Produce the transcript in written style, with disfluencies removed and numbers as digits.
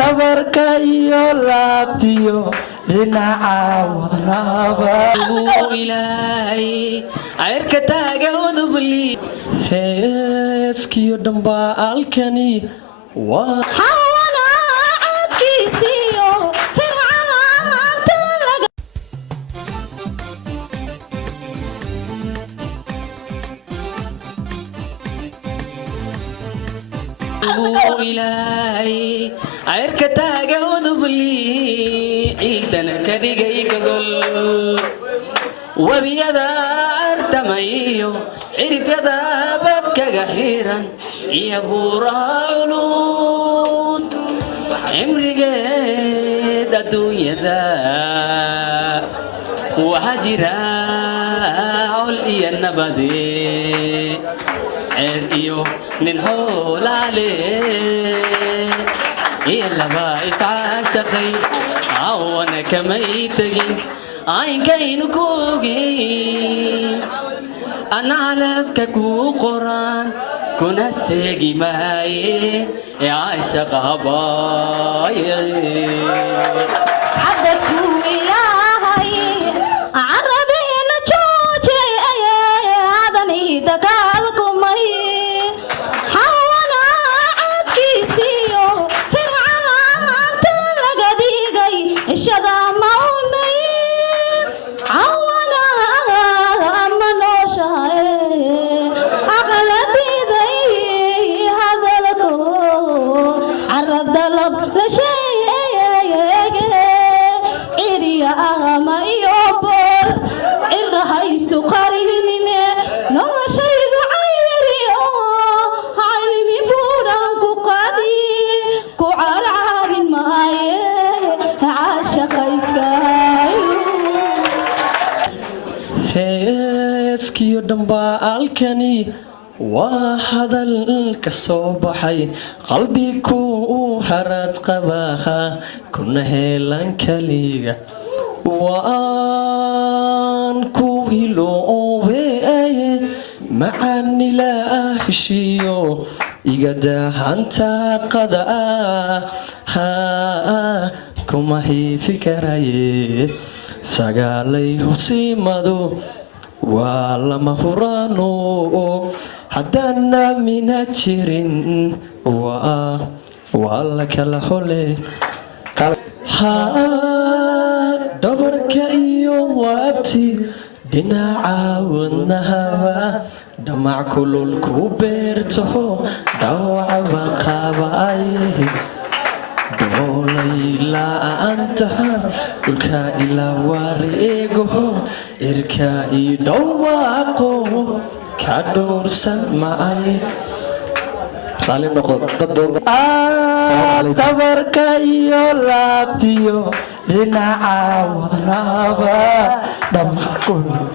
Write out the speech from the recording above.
dabarka iyo laabtiyo dhinaca wadnaba ilaahay ayrka taaga udubli heeskiyo dhambaalkani waa ilaahay ayrka taaga udubli ciidana ka dhigay gogol wabiyada artamayo cirifyada badkaga xiran iyo buuraha culus cimrigeed adduunyada waxaa jira col iyo nabade ceer iyo nin xoolaale iyo laba iscaashaqay awana kamay tegin aynkaynu ku ogin anaalafka kuu qoran kuna seegi maaye ee caashaqa habaaye heeskiyo dhambaalkani waa hadal ka soo baxay qalbi ku harad qabaha kuna heelan kaliga waan ku hiloowe macaan ilaa heshiyo igadaahanta qada kuma hiifi karaye sagaalay hubsimadu waa lama huraano haddaan aamina jirin waa la kala hole dhabarka iyo waabti dhinaca wadnahaba dhamac kulul ku beertaho dhawacba qabaye doolay la'aantaha dhulka ilaa wareegaho cirka ii dhawaaqo ka dhowrsan maay dabarka iyo laabtiyo dhinaca wadnaba dhamac kulul